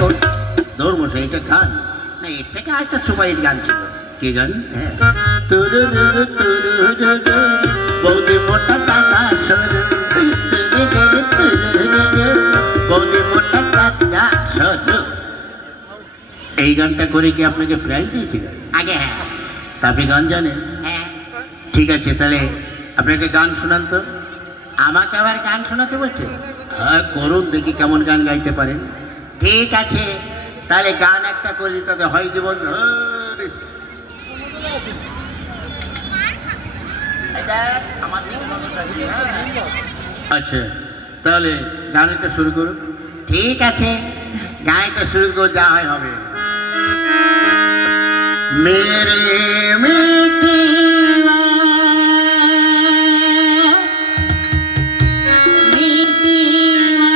এখন দৌড়মশাই এটা গান না, এর থেকে আরেকটা সুপারহিট গান ছিল। কি গান? হ্যাঁ, বৌদি মোটা কাকা সরু, বৌদি মোটা কাকা সরু। এই গানটা করে কি আপনাকে প্রাইজ দিয়েছিল আগে? হ্যাঁ। তা আপনি গান জানেন? হ্যাঁ। ঠিক আছে, তাহলে আপনি একটা গান শোনান তো। আমাকে আবার গান শোনাতে বলছে? হ্যাঁ করুন, দেখি কেমন গান গাইতে পারেন। ঠিক আছে, তাহলে গান একটা করে দিতে হবে, হয় জীবন। আচ্ছা, তাহলে গান একটা শুরু করুন। ঠিক আছে, গান একটা শুরু করো, যা হয় হবে। मेरे मितवा मितवा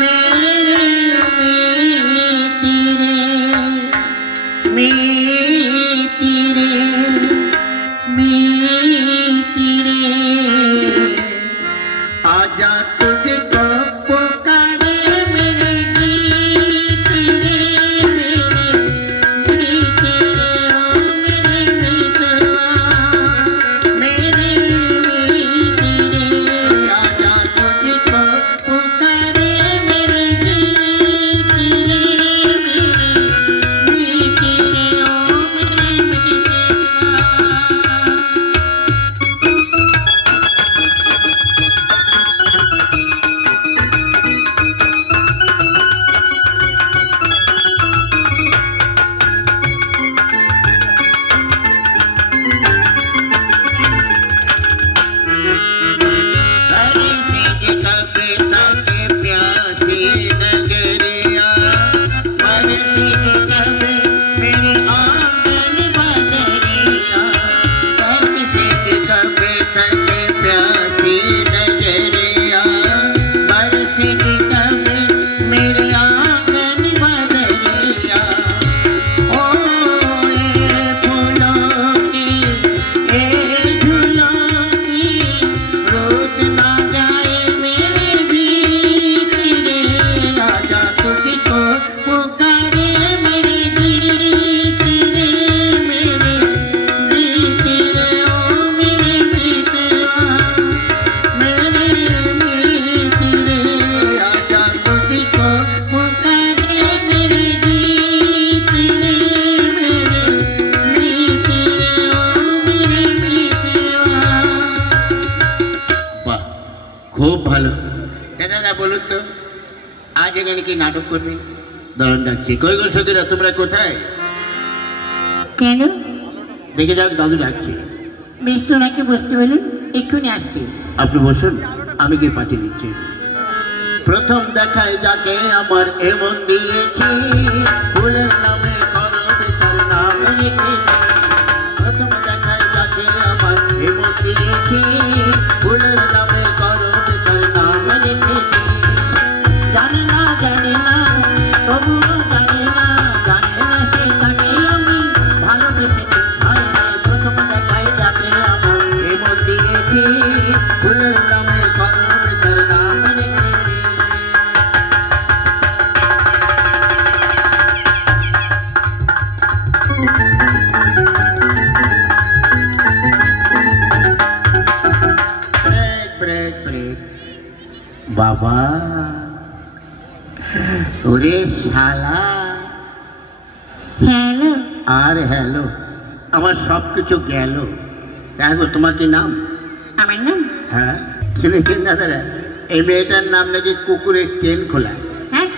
मेरे मितरे मितरे मितरे आजा तुझको पुकारे मेरे गीत रे খুব ভালো। দাদা বলুন তো, আজ এখানে কি নাটক করবে? দাঁড়ান ডাকছি। কই গো সতীরা, তোমরা কোথায়? কেন? দেখে যাক, দাদু ডাকছে। বেশ, তো ওনাকে বসতে বলুন, এক্ষুনি আসবে। আপনি বসুন, আমি কি পাঠিয়ে দিচ্ছি। প্রথম দেখায় যাকে আমার এমন দিয়েছি, ফুলের নামে করবে তার নাম রেখেছি। প্রথম দেখায় যাকে আমার এমন দিয়েছি, ফুলের নামে করবে তার নাম রেখেছি। জানি না তবুও জানি না সে তাকে আমি ভালোবেসেছি। প্রথম দেখায় যাকে আমার এমন দিয়েছি, ফুলের নামে করবে তার নাম রেখেছি। বাবা ওরে শালা, হ্যালো আর হ্যালো, আমার সব কিছু গেল। দেখো, তোমার কি নাম? আমার নাম? হ্যাঁ, শুনেছেন দাদারা, এই মেয়েটার নাম নাকি কুকুরের চেন খোলা। হ্যাঁ,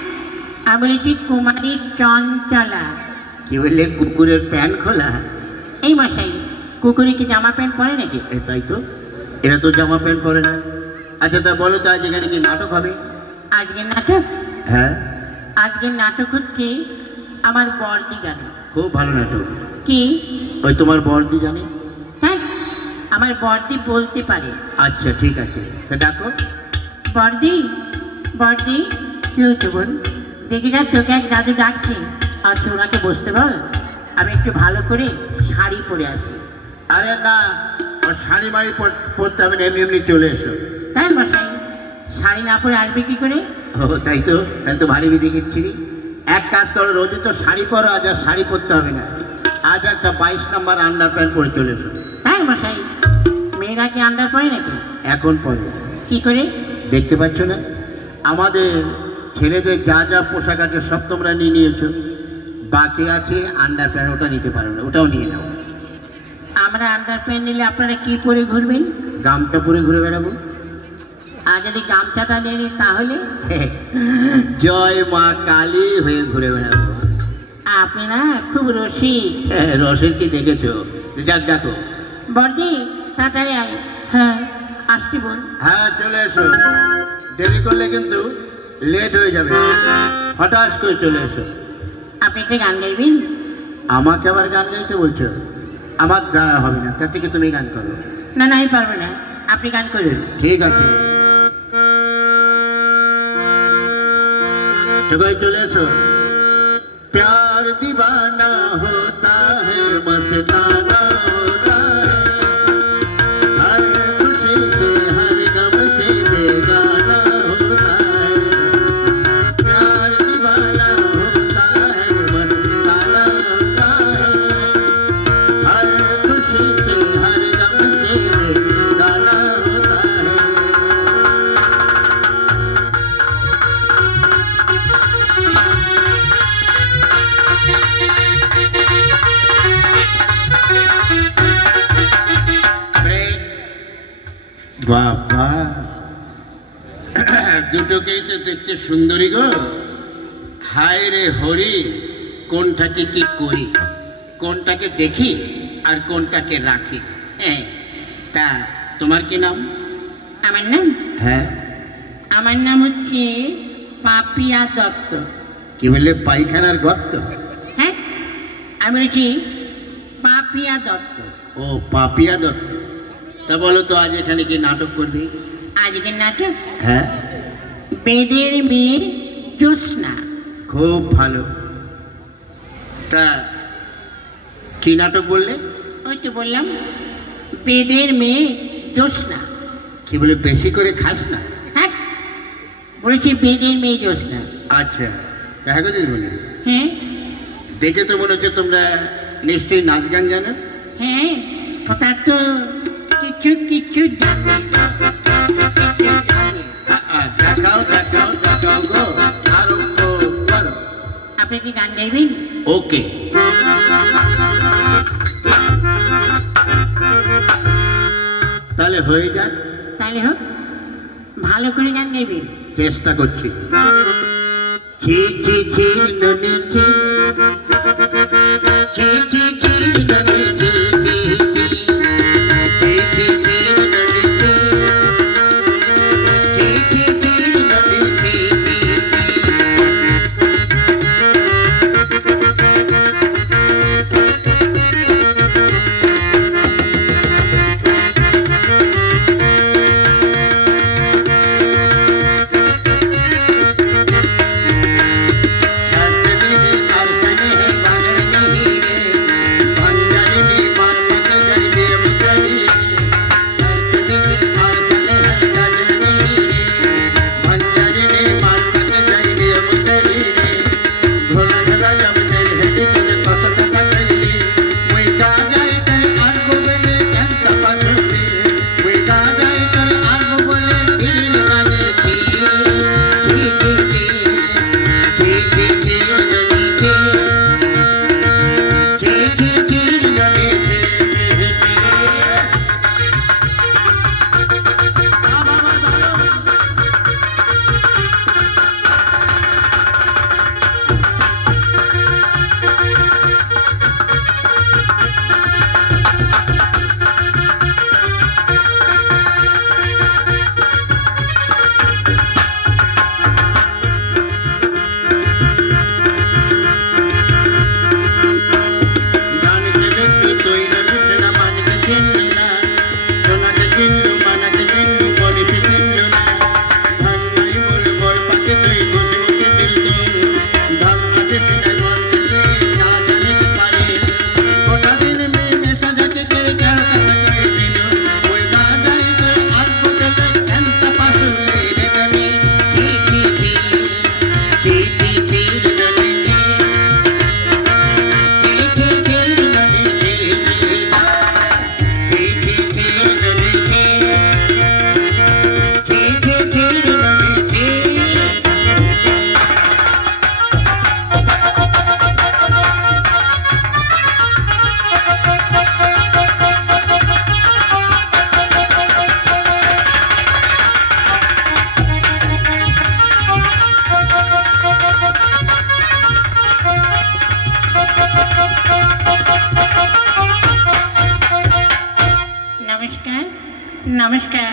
আমি কি কুমারী চঞ্চলা। কি বললে? কুকুরের প্যান্ট খোলা? এই মশাই, কুকুরে কি জামা প্যান্ট পরে নাকি? তাই তো, এরা তো জামা প্যান্ট পরে না। আচ্ছা, তা বলো তো, আজ এখানে কি নাটক হবে? আজকের নাটক? হ্যাঁ, আজকের নাটক হচ্ছে আমার বর্দি গানে। খুব ভালো নাটক। কি? ওই তোমার বর্দি জানে? হ্যাঁ, আমার বর্দি বলতে পারে। আচ্ছা ঠিক আছে, তা ডাকো। বর্দি, বর্দি। কি হচ্ছে বোন? দেখি না, তোকে এক দাদু ডাকছে। আচ্ছা, ওনাকে বসতে বল, আমি একটু ভালো করে শাড়ি পরে আসি। আরে না, ও শাড়ি মাড়ি পরতে হবে না, এমনি এমনি চলে এসো। তাই মশাই, শাড়ি না পরে আসবে কি করে? ও তাই তো, তাহলে তো ভারী বিধি কিচ্ছিরি। এক কাজ করো, রোজই তো শাড়ি পরো, আজ আর শাড়ি পরতে হবে না, আজ একটা 22 নম্বর আন্ডার প্যান্ট পরে চলে এসো। তাই মশাই, মেয়েরা কি আন্ডার পরে নাকি? এখন পরে। কি করে? দেখতে পাচ্ছ না, আমাদের ছেলেদের যা যা পোশাক আছে সব তোমরা নিয়ে নিয়েছো, বাকি আছে আন্ডার প্যান্ট, ওটা নিতে পারো না, ওটাও নিয়ে নাও। আমরা আন্ডার প্যান্ট নিলে আপনারা কি পরে ঘুরবেন? গামটা পরে ঘুরে বেড়াবো। আর যদি গামছাটা নিয়ে নিই তাহলে? জয় মা কালী হয়ে ঘুরে বেড়াবো। আপনি না খুব রসিক। রসের কি দেখেছো? যাক ডাকো। বর্দি তাড়াতাড়ি আয়। হ্যাঁ আসছি বোন। হ্যাঁ চলে এসো, দেরি করলে কিন্তু লেট হয়ে যাবে, হঠাৎ করে চলে এসো। আপনি একটা গান গাইবেন? আমাকে আবার গান গাইতে বলছো? আমার দ্বারা হবে না, তার থেকে তুমি গান করো। না না আমি পারবো না, আপনি গান করুন। ঠিক আছে, চলে এসো। प्यार दीवाना होता है, मस्ताना होता है, हर खुशी से हर गम से बेगाना होता है। प्यार दीवाना होता है, मस्ताना होता है, हर खुशी से हर गम से बेगाना होता है। বাবা, দুটোকেই তো দেখতে সুন্দরী গো। হায় রে হরি, কোনটাকে কি করি, কোনটাকে দেখি আর কোনটাকে রাখি। হ্যাঁ, তা তোমার কি নাম? আমার নাম? হ্যাঁ। আমার নাম হচ্ছে পাপিয়া দত্ত। কি বললে? পায়খানার গর্ত? হ্যাঁ, আমি বলেছি পাপিয়া দত্ত। ও পাপিয়া দত্ত। তা বলো তো, আজ এখানে কি নাটক করবি? আজকের নাটক? হ্যাঁ। বেদের মেয়ে জ্যোৎস্না। খুব ভালো। তা কি নাটক বললে? ওই তো বললাম, বেদের মেয়ে জ্যোৎস্না। কি বলে? বেশি করে খাস না? হ্যাঁ বলেছি বেদের মেয়ে জ্যোৎস্না। আচ্ছা, দেখা করে বলি। হ্যাঁ। দেখে তো মনে হচ্ছে তোমরা নিশ্চয়ই নাচ গান জানো। হ্যাঁ, তা তো কিছু কিছু জানি। দেখাও দেখাও দেখাও গো, আরম্ভ করো। আপনি কি গান গাইবেন? ওকে। তাহলে হয়ে যাক। তাহলে হোক, ভালো করে গান গাইবেন। চেষ্টা করছি। ছি ছি ছি ননি ছি, ছি ছি ছি ননি ছি, ছি ছি ছি ননি ছি, ছি ছি ছি ননি ছি। নমস্কার নমস্কার